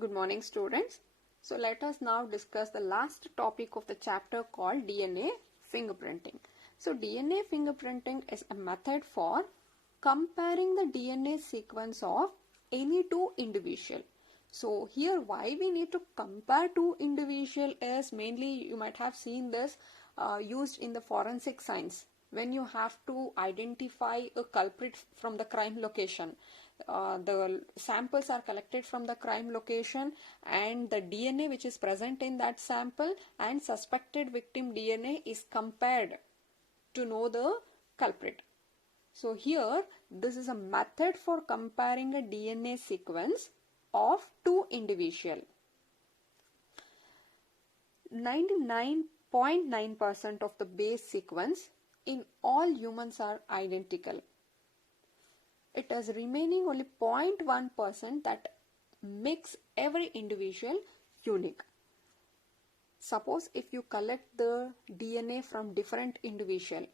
Good morning, students. So let us now discuss the last topic of the chapter called DNA fingerprinting. So DNA fingerprinting is a method for comparing the DNA sequence of any two individual. So here why we need to compare two individual is mainly you might have seen this used in the forensic science when you have to identify a culprit from the crime location. The samples are collected from the crime location and the DNA which is present in that sample and suspected victim DNA is compared to know the culprit. So here this is a method for comparing a DNA sequence of two individuals. 99.9% of the base sequence in all humans are identical. It is remaining only 0.1% that makes every individual unique. Suppose if you collect the DNA from different individual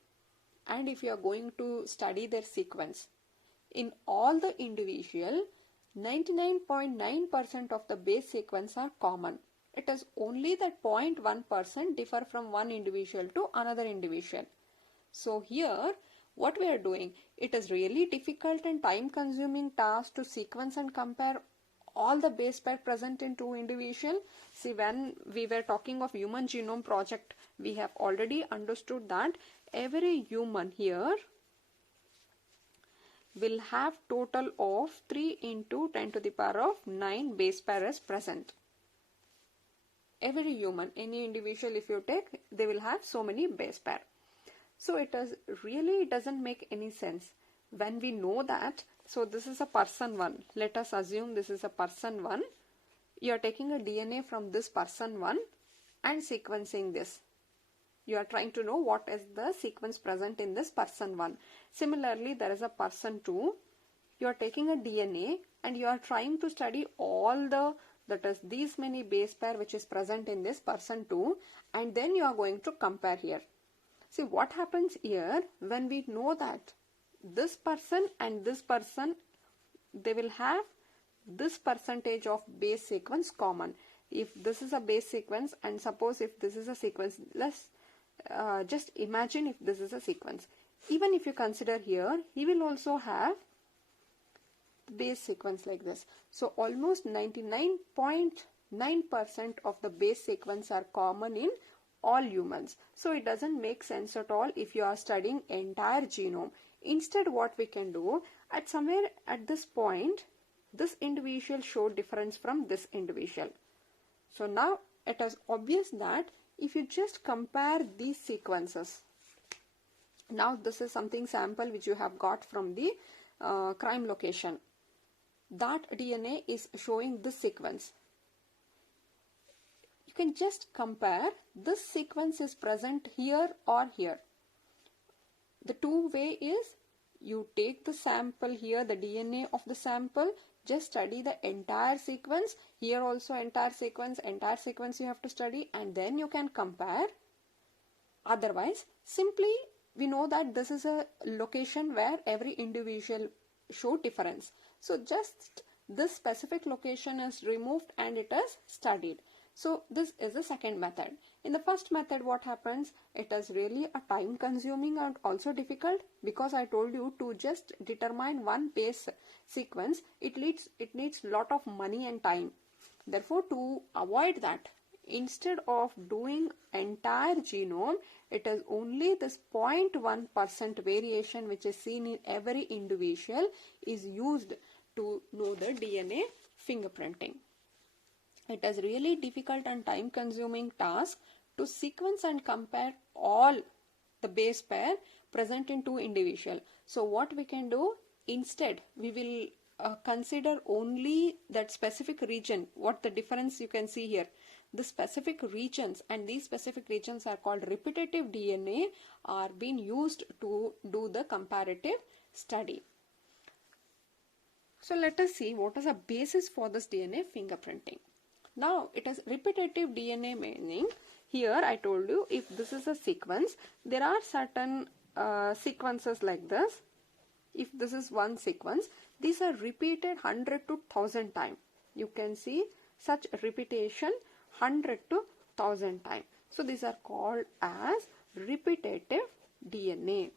and if you are going to study their sequence, in all the individual 99.9% of the base sequence are common. It is only that 0.1% differ from one individual to another individual. So here what we are doing, it is really difficult and time consuming task to sequence and compare all the base pair present in two individuals. See, when we were talking of human genome project, we have already understood that every human here will have total of 3 into 10 to the power of 9 base pairs present. Every human, any individual if you take, they will have so many base pair. So it doesn't make any sense when we know that. So this is a person 1. Let us assume this is a person 1. You are taking a DNA from this person 1 and sequencing this. You are trying to know what is the sequence present in this person 1. Similarly, there is a person 2. You are taking a DNA and you are trying to study all that is these many base pair which is present in this person 2, and then you are going to compare here. See what happens here when we know that this person and this person, they will have this percentage of base sequence common. If this is a base sequence and suppose if this is a sequence, let's just imagine if this is a sequence. Even if you consider here, he will also have base sequence like this. So almost 99.9% of the base sequence are common in all humans. So it doesn't make sense at all if you are studying entire genome. Instead what we can do, at somewhere at this point, this individual showed difference from this individual. So now it is obvious that if you just compare these sequences, now this is something sample which you have got from the crime location. That DNA is showing this sequence. You can just compare this sequence is present here or here. The two way is you take the sample here, the DNA of the sample, just study the entire sequence. Here also entire sequence you have to study, and then you can compare. Otherwise, simply we know that this is a location where every individual show difference. So just this specific location is removed and it is studied. So this is the second method. In the first method what happens, it is really a time consuming and also difficult, because I told you to just determine one base sequence, it needs lot of money and time. Therefore to avoid that, instead of doing entire genome, it is only this 0.1% variation which is seen in every individual is used to know the DNA fingerprinting. It is really difficult and time consuming task to sequence and compare all the base pair present in two individuals. So what we can do, instead we will consider only that specific region, what the difference you can see here. The specific regions, and these specific regions are called repetitive DNA, are being used to do the comparative study. So let us see what is a basis for this DNA fingerprinting. Now it is repetitive DNA, meaning here I told you if this is a sequence, there are certain sequences like this. If this is one sequence, these are repeated 100 to 1000 times. You can see such repetition 100 to 1000 times. So these are called as repetitive DNA.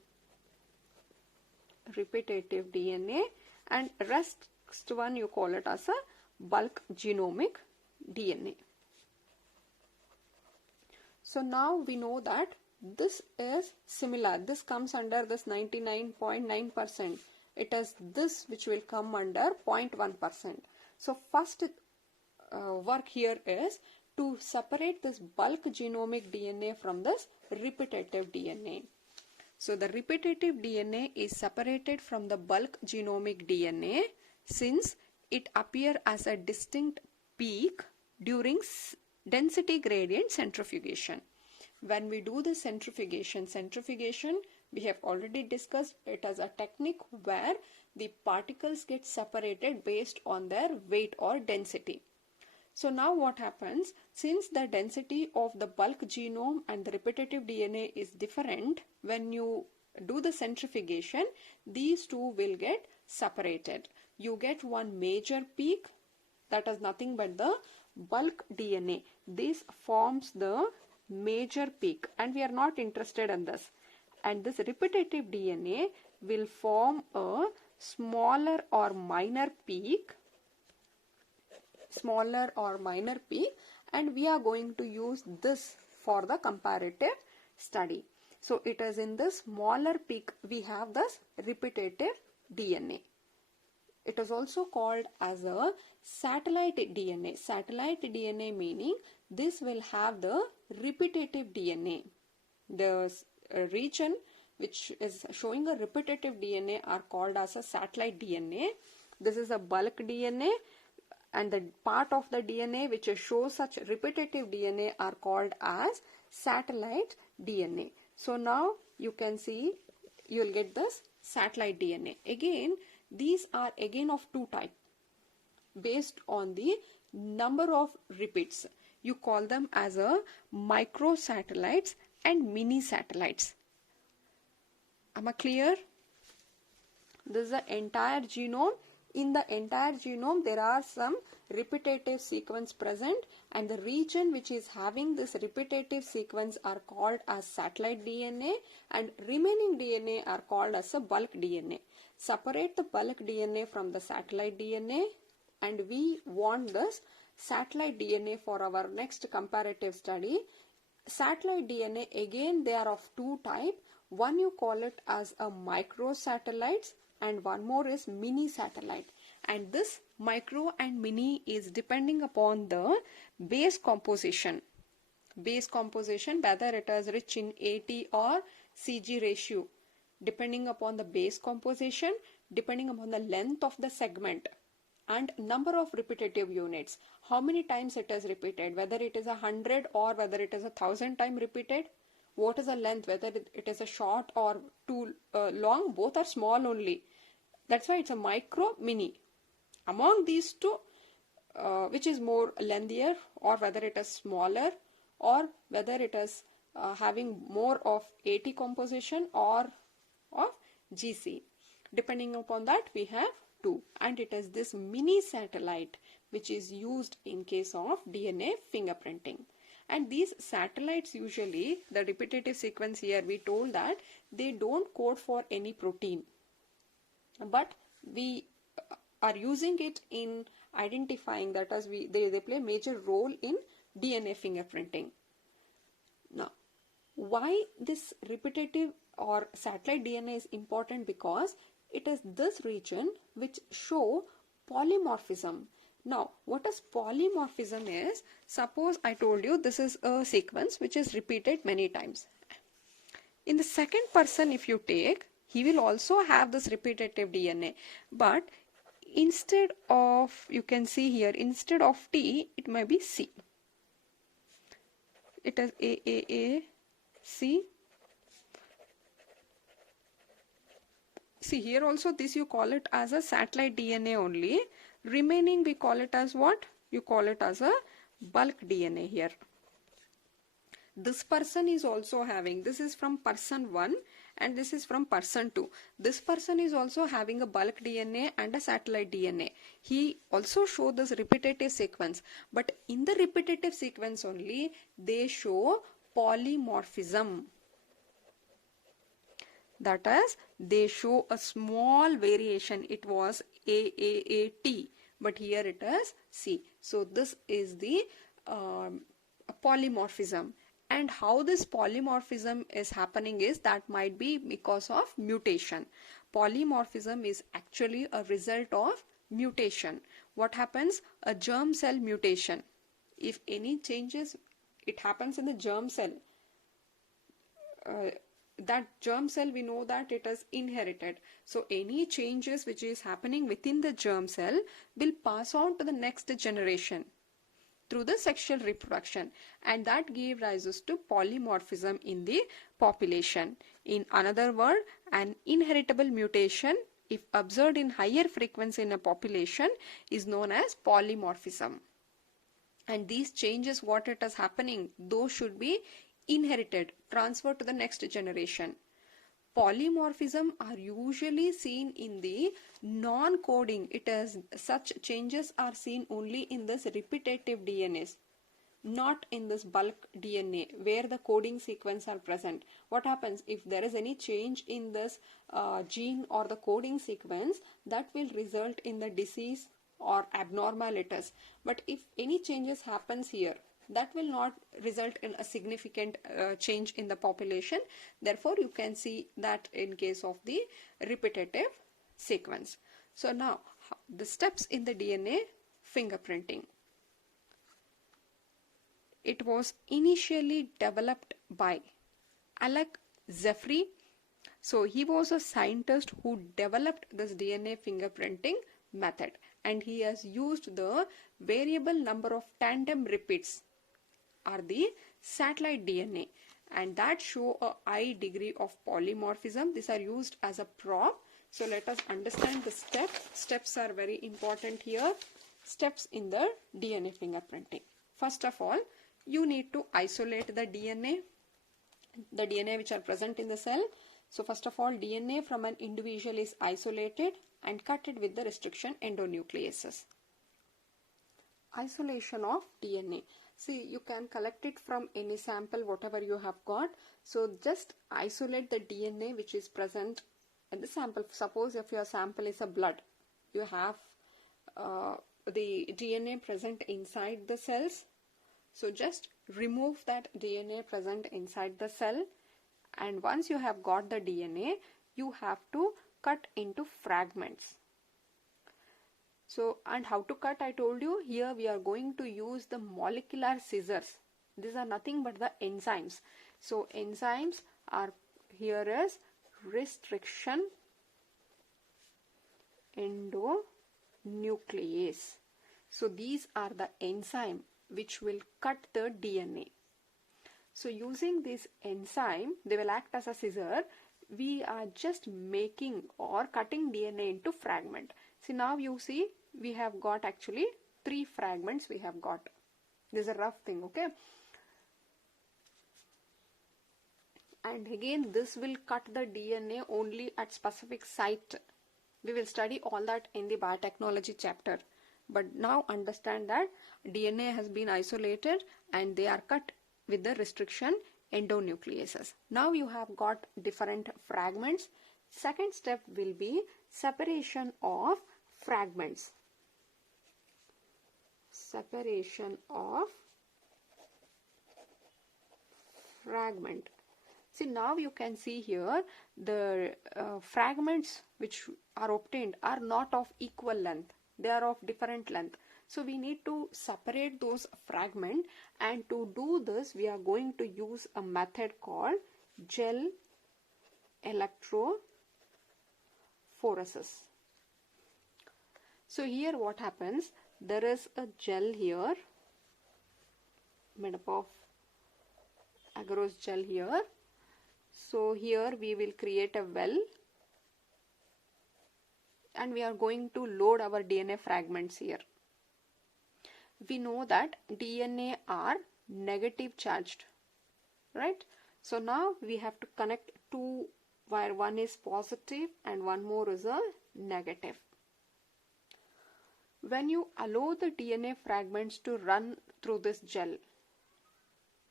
Repetitive DNA, and rest one you call it as a bulk genomic DNA. So now we know that this is similar. This comes under this 99.9%. It is this which will come under 0.1%. So first work here is to separate this bulk genomic DNA from this repetitive DNA. So the repetitive DNA is separated from the bulk genomic DNA since it appears as a distinct peak during density gradient centrifugation. When we do the centrifugation, we have already discussed it as a technique where the particles get separated based on their weight or density. So now what happens, since the density of the bulk genome and the repetitive DNA is different, when you do the centrifugation, these two will get separated. You get one major peak, that is nothing but the bulk DNA. This forms the major peak and we are not interested in this. And this repetitive DNA will form a smaller or minor peak, and we are going to use this for the comparative study. So it is in this smaller peak we have this repetitive DNA. It is also called as a satellite DNA. Satellite DNA meaning this will have the repetitive DNA. The region which is showing a repetitive DNA are called as a satellite DNA. This is a bulk DNA, and the part of the DNA which shows such repetitive DNA are called as satellite DNA. So now you can see, you will get this satellite DNA. Again, these are again of two types based on the number of repeats. You call them as a microsatellites and mini satellites. Am I clear? This is the entire genome. In the entire genome, there are some repetitive sequence present, and the region which is having this repetitive sequence are called as satellite DNA, and remaining DNA are called as a bulk DNA. Separate the bulk DNA from the satellite DNA, and we want this satellite DNA for our next comparative study. Satellite DNA, again they are of two types. One you call it as a microsatellites, and one more is mini satellite. And this micro and mini is depending upon the base composition. Base composition, whether it is rich in AT or CG ratio, depending upon the base composition, depending upon the length of the segment, and number of repetitive units. How many times it is repeated, whether it is 100 or whether it is 1,000 times repeated. What is the length, whether it is a short or too long, both are small only. That's why it's a micro, mini. Among these two, which is more lengthier, or whether it is smaller, or whether it is having more of AT composition or of GC. Depending upon that, we have two. And it is this mini satellite which is used in case of DNA fingerprinting. And these satellites, usually the repetitive sequence here, we told that they don't code for any protein, but we are using it in identifying, that as they play a major role in DNA fingerprinting. Now, why this repetitive or satellite DNA is important? Because it is this region which show polymorphism. Now, what is polymorphism is, suppose I told you this is a sequence which is repeated many times. In the second person, if you take, he will also have this repetitive DNA, but instead of, you can see here, instead of T, it may be C. It is A, C. See here also, this you call it as a satellite DNA only. Remaining we call it as what? You call it as a bulk DNA here. This person is also having, this is from person 1, and this is from person 2. This person is also having a bulk DNA and a satellite DNA. He also show this repetitive sequence, but in the repetitive sequence only they show polymorphism. That is, they show a small variation. It was AAAT, but here it is C. So this is the polymorphism. And how this polymorphism is happening is that might be because of mutation. Polymorphism is actually a result of mutation. What happens? A germ cell mutation. If any changes, it happens in the germ cell. That germ cell, we know that it is inherited. So any changes which is happening within the germ cell will pass on to the next generation through the sexual reproduction, and that gave rise to polymorphism in the population. In another word, an inheritable mutation, if observed in higher frequency in a population, is known as polymorphism. And these changes, what it is happening, those should be inherited, transferred to the next generation. Polymorphism are usually seen in the non-coding. It is such changes are seen only in this repetitive DNAs, not in this bulk DNA where the coding sequence are present. What happens if there is any change in this gene or the coding sequence, that will result in the disease or abnormalities. But if any changes happens here, that will not result in a significant change in the population. Therefore, you can see that in case of the repetitive sequence. So now, the steps in the DNA fingerprinting. It was initially developed by Alec Zeffrey. So he was a scientist who developed this DNA fingerprinting method, and he has used the variable number of tandem repeats are the satellite DNA, and that show a high degree of polymorphism. These are used as a prop. So let us understand the steps. Steps are very important here. Steps in the DNA fingerprinting. First of all, you need to isolate the DNA which are present in the cell. So first of all, DNA from an individual is isolated and cut it with the restriction endonucleases. Isolation of DNA. See, you can collect it from any sample, whatever you have got. So just isolate the DNA which is present in the sample. Suppose if your sample is a blood, you have the DNA present inside the cells. So just remove that DNA present inside the cell, and once you have got the DNA, you have to cut into fragments. So, and how to cut, I told you. Here we are going to use the molecular scissors. These are nothing but the enzymes. So enzymes are, here is restriction endonuclease. So these are the enzyme which will cut the DNA. So using this enzyme, they will act as a scissor. We are just making or cutting DNA into fragment. See, now you see we have got actually 3 fragments we have got. This is a rough thing, okay? And again, this will cut the DNA only at specific site. We will study all that in the biotechnology chapter. But now understand that DNA has been isolated and they are cut with the restriction endonucleases. Now you have got different fragments. Second step will be separation of fragments. Separation of fragment. See, now you can see here the fragments which are obtained are not of equal length. They are of different length. So we need to separate those fragments, and to do this we are going to use a method called gel electrophoresis. So here what happens, there is a gel here made up of agarose gel here. So here we will create a well and we are going to load our DNA fragments here. We know that DNA are negative charged, right? So now we have to connect 2 where one is positive and one more is a negative. When you allow the DNA fragments to run through this gel,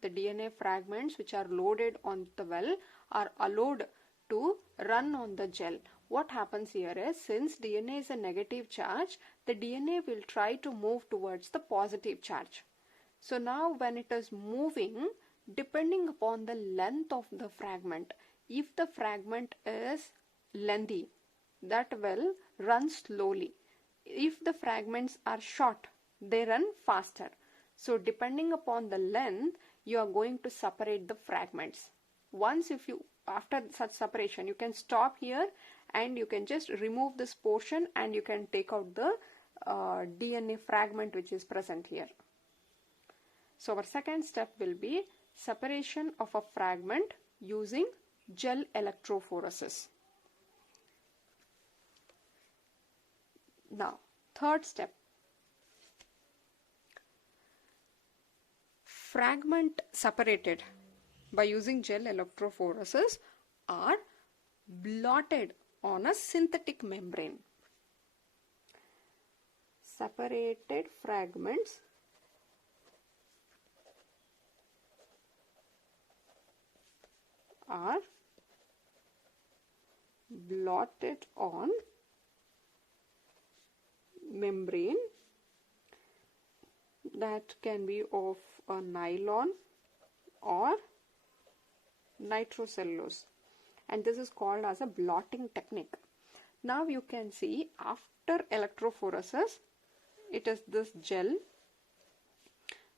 the DNA fragments which are loaded on the well are allowed to run on the gel. What happens here is, since DNA is a negative charge, the DNA will try to move towards the positive charge. So now when it is moving, depending upon the length of the fragment, if the fragment is lengthy, that well runs slowly. If the fragments are short, they run faster. So depending upon the length, you are going to separate the fragments. Once after such separation, you can stop here and you can just remove this portion and you can take out the DNA fragment which is present here. So our second step will be separation of a fragment using gel electrophoresis. Now, third step. Fragment separated by using gel electrophoresis are blotted on a synthetic membrane. Separated fragments are blotted on membrane that can be of a nylon or nitrocellulose, and this is called as a blotting technique. Now you can see after electrophoresis, it is this gel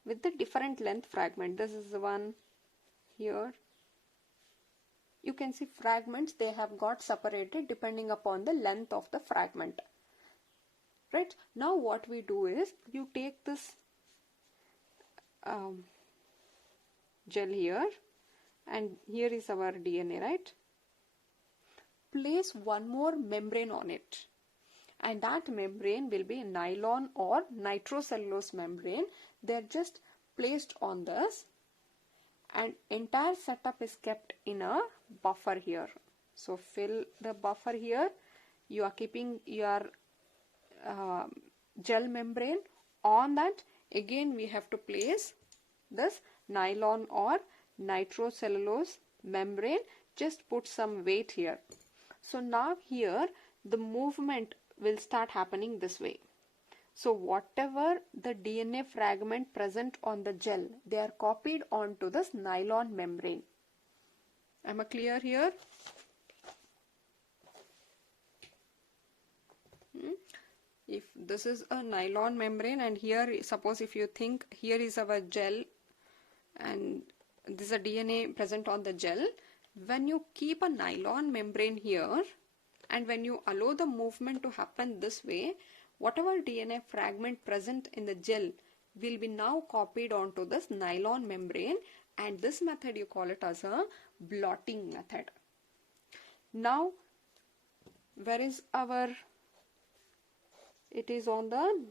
with the different length fragment. This is the one here. You can see fragments, they have got separated depending upon the length of the fragment. Right? Now what we do is, you take this gel here and here is our DNA, right? Place one more membrane on it, and that membrane will be nylon or nitrocellulose membrane. They're just placed on this, and entire setup is kept in a buffer here. So fill the buffer here. You are keeping your gel membrane. On that, again we have to place this nylon or nitrocellulose membrane. Just put some weight here. So now here the movement will start happening this way. So whatever the DNA fragment present on the gel, they are copied onto this nylon membrane. Am I clear here? If this is a nylon membrane, and here, suppose if you think here is our gel and this is a DNA present on the gel, when you keep a nylon membrane here and when you allow the movement to happen this way, whatever DNA fragment present in the gel will be now copied onto this nylon membrane, and this method you call it as a blotting method. Now, where is our, it is on the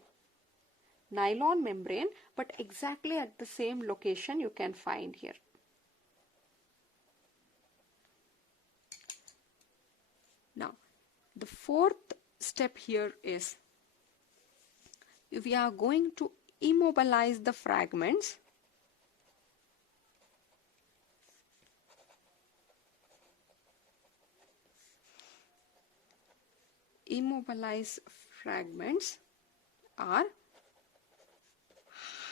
nylon membrane, but exactly at the same location you can find here. Now, the fourth step here is, we are going to immobilize the fragments are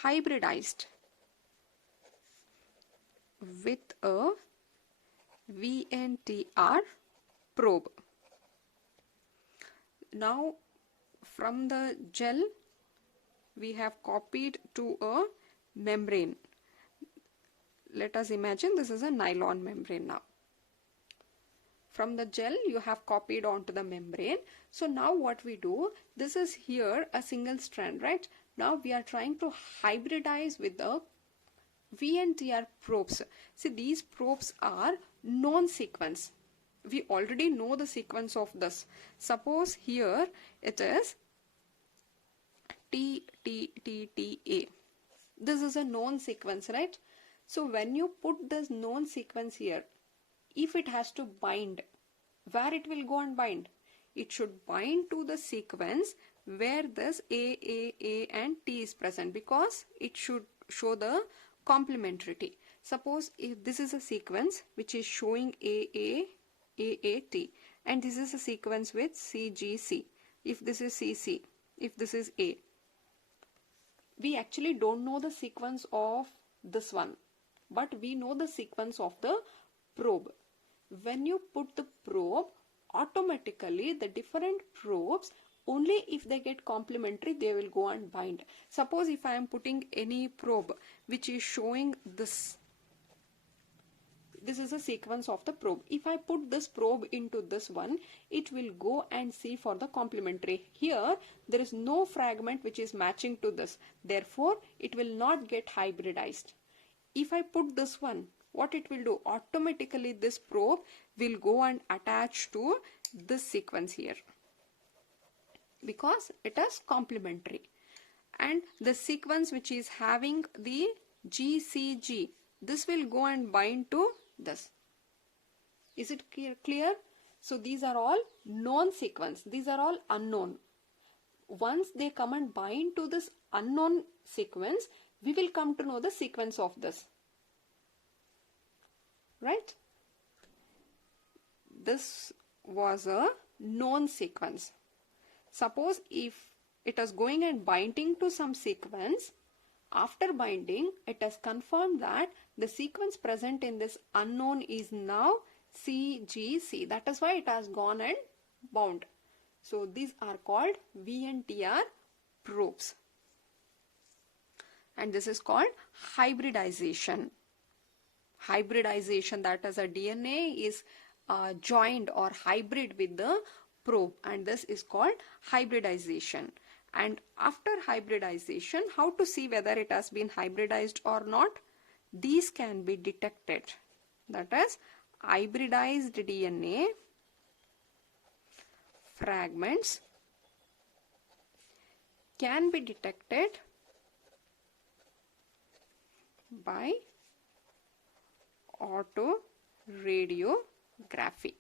hybridized with a VNTR probe. Now from the gel we have copied to a membrane. Let us imagine this is a nylon membrane now. From the gel you have copied onto the membrane. So now what we do, this is here a single strand, right? Now we are trying to hybridize with the VNTR probes. See, these probes are known sequence. We already know the sequence of this. Suppose here it is T, T, T, T, A. This is a known sequence, right? So when you put this known sequence here, if it has to bind where it will go and bind? It should bind to the sequence where this A and T is present, because it should show the complementarity. Suppose if this is a sequence which is showing AAT, and this is a sequence with CGC, if this is CC, if this is A, we actually don't know the sequence of this one, but we know the sequence of the probe. When you put the probe, automatically the different probes, only if they get complementary, they will go and bind. Suppose if I am putting any probe which is showing this is a sequence of the probe. If I put this probe into this one, it will go and see for the complementary. Here there is no fragment which is matching to this, therefore it will not get hybridized. If I put this one, what it will do? Automatically this probe will go and attach to this sequence here, because it is complementary. And the sequence which is having the GCG, this will go and bind to this. Is it clear? So these are all known sequence, these are all unknown. Once they come and bind to this unknown sequence, we will come to know the sequence of this, right? This was a known sequence. Suppose if it is going and binding to some sequence, after binding it has confirmed that the sequence present in this unknown is now CGC. That is why it has gone and bound. So these are called VNTR probes. And this is called hybridization. Hybridization, that is, a DNA is joined or hybrid with the probe, and this is called hybridization. And after hybridization, how to see whether it has been hybridized or not? These can be detected. That is, hybridized DNA fragments can be detected by autoradiography.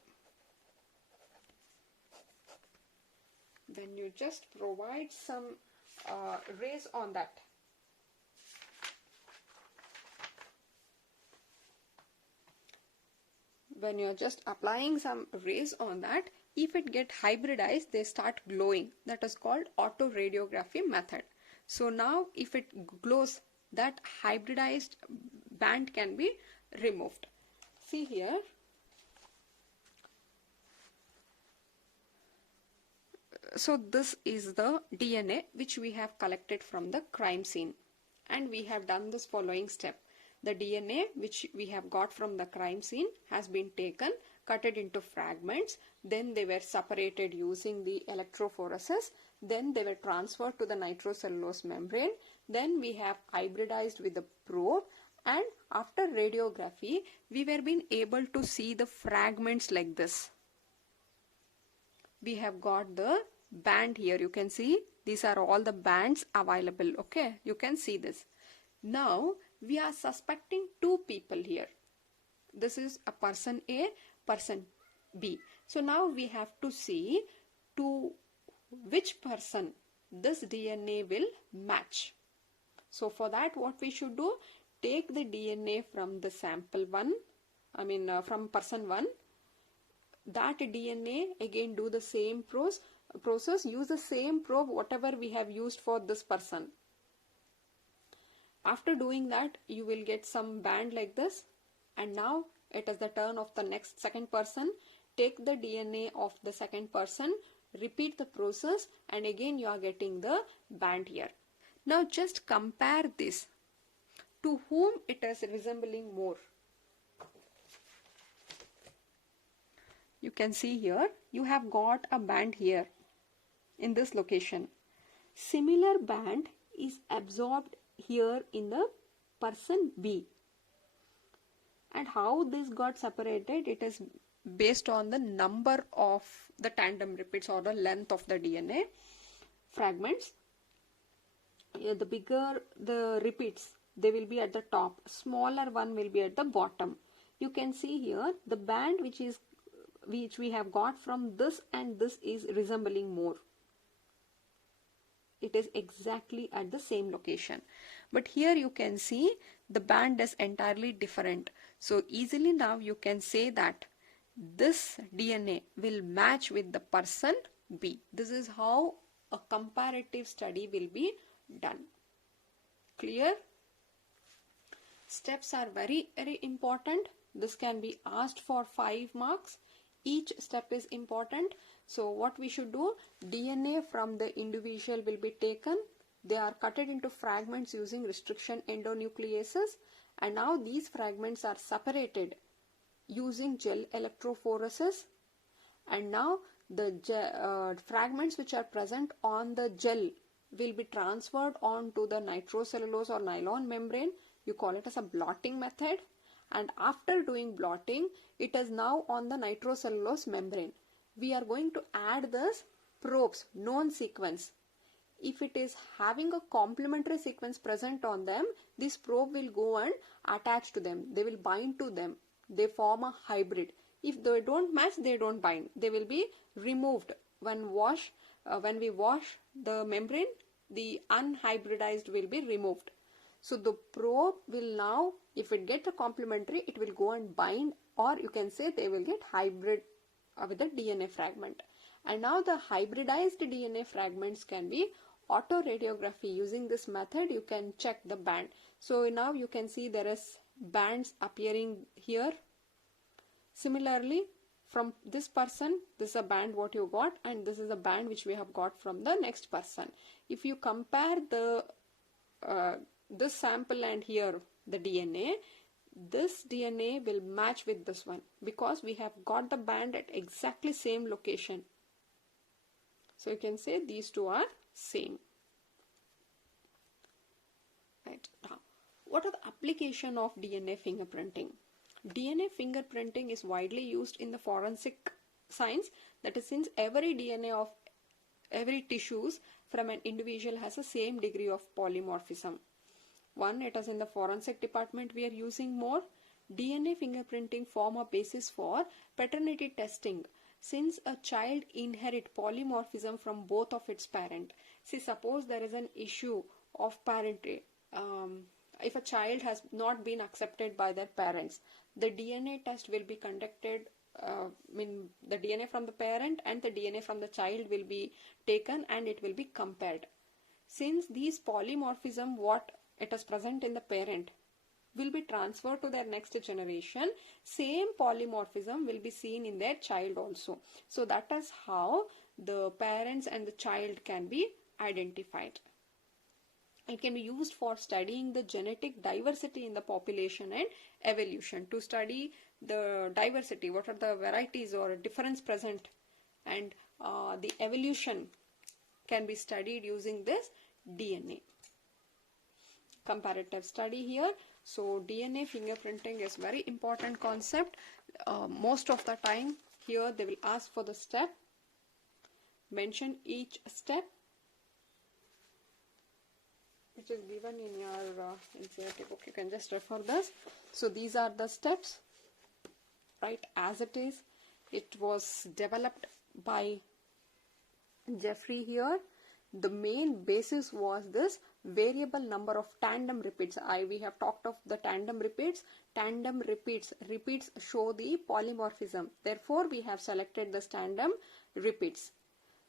Then you just provide some rays on that. When you are just applying some rays on that, if it get hybridized, they start glowing. That is called autoradiography method. So now if it glows, that hybridized band can be removed. See here. So this is the DNA which we have collected from the crime scene, and we have done this following step. The DNA which we have got from the crime scene has been taken, cut it into fragments, then they were separated using the electrophoresis, then they were transferred to the nitrocellulose membrane, then we have hybridized with the probe, and after radiography we were being able to see the fragments like this. We have got the band here, you can see these are all the bands available. Okay, you can see this. Now we are suspecting two people here. This is a person A, person B. So now we have to see to which person this DNA will match. So for that, what we should do, take the DNA from the sample 1, from person 1. That DNA, again do the same process, use the same probe whatever we have used for this person. After doing that, you will get some band like this, and now it is the turn of the second person. Take the DNA of the second person, repeat the process, and again you are getting the band here. Now just compare this. To whom it is resembling more? You can see here, you have got a band here in this location. Similar band is absorbed here in the person B. And how this got separated, it is based on the number of the tandem repeats or the length of the DNA fragments. The bigger the repeats, they will be at the top, smaller one will be at the bottom. You can see here the band which is which we have got from this and this is resembling more. It is exactly at the same location. But here you can see the band is entirely different. So easily now you can say that this DNA will match with the person B. This is how a comparative study will be done. Clear? Steps are very, very important. This can be asked for 5 marks. Each step is important. So what we should do, DNA from the individual will be taken. They are cut into fragments using restriction endonucleases, and now these fragments are separated using gel electrophoresis, and now the fragments which are present on the gel will be transferred onto the nitrocellulose or nylon membrane. You call it as a blotting method, and after doing blotting, it is now on the nitrocellulose membrane. We are going to add this probes, known sequence. If it is having a complementary sequence present on them, this probe will go and attach to them. They will bind to them. They form a hybrid. If they don't match, they don't bind. They will be removed when we wash the membrane. The unhybridized will be removed. So the probe will now, if it gets a complementary, it will go and bind, or you can say they will get hybrid with the DNA fragment. And now the hybridized DNA fragments can be autoradiography. Using this method, you can check the band. So now you can see there is bands appearing here. Similarly, from this person, this is a band what you got, and this is a band which we have got from the next person. If you compare the this sample and here the DNA, this DNA will match with this one because we have got the band at exactly same location. So you can say these two are same. Right. Now, what are the application of DNA fingerprinting? DNA fingerprinting is widely used in the forensic science. That is, since every DNA of every tissues from an individual has the same degree of polymorphism. One, it is in the forensic department we are using more. DNA fingerprinting form a basis for paternity testing, since a child inherit polymorphism from both of its parent. See, suppose there is an issue of parentage. If a child has not been accepted by their parents, the DNA test will be conducted. The DNA from the parent and the DNA from the child will be taken and it will be compared. Since these polymorphism, what it is present in the parent, will be transferred to their next generation, same polymorphism will be seen in their child also. So that is how the parents and the child can be identified. It can be used for studying the genetic diversity in the population and evolution. To study the diversity, what are the varieties or difference present, and the evolution can be studied using this DNA. Comparative study here. So DNA fingerprinting is very important concept. Most of the time here they will ask for the step. Mention each step which is given in your NCERT book. You can just refer this. So these are the steps, right, as it is. It was developed by Jeffrey here. The main basis was this variable number of tandem repeats. We have talked of the tandem repeats. Tandem repeats show the polymorphism. Therefore, we have selected this tandem repeats.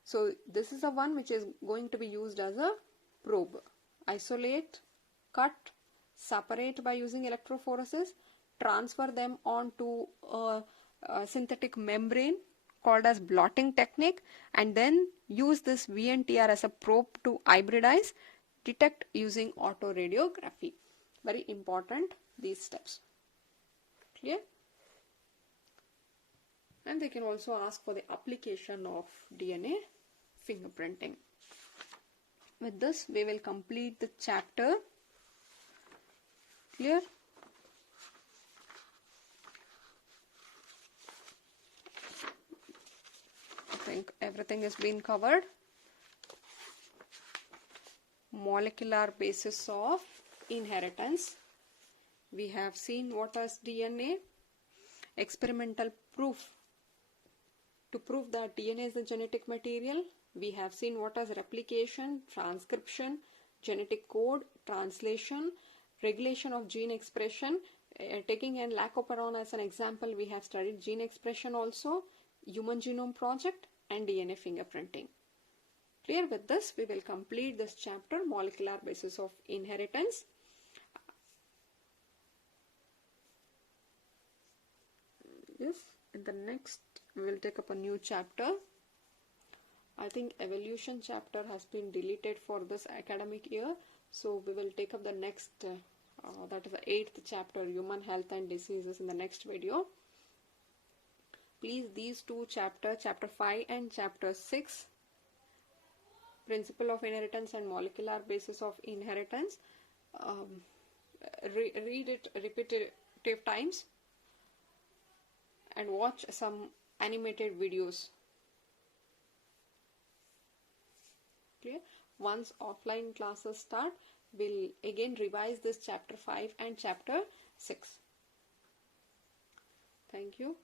So this is the one which is going to be used as a probe. Isolate, cut, separate by using electrophoresis, transfer them onto a synthetic membrane called as blotting technique, and then use this VNTR as a probe to hybridize, detect using autoradiography. Very important, these steps. Clear? And they can also ask for the application of DNA fingerprinting. With this, we will complete the chapter. Clear? I think everything has been covered. Molecular basis of inheritance. We have seen what is DNA. Experimental proof To prove that DNA is the genetic material, we have seen what is replication, transcription, genetic code, translation, regulation of gene expression. Taking an lacoperon as an example, we have studied gene expression also, Human Genome Project, and DNA fingerprinting. Clear with this, we will complete this chapter, molecular basis of inheritance. Yes, in the next we will take up a new chapter. I think evolution chapter has been deleted for this academic year, so we will take up the next, that is the 8th chapter, human health and diseases, in the next video. Please, these two chapters, chapter 5 and chapter 6, principle of inheritance and molecular basis of inheritance, read it repetitive times and watch some animated videos. Clear? Once offline classes start, we'll again revise this chapter 5 and chapter 6. Thank you.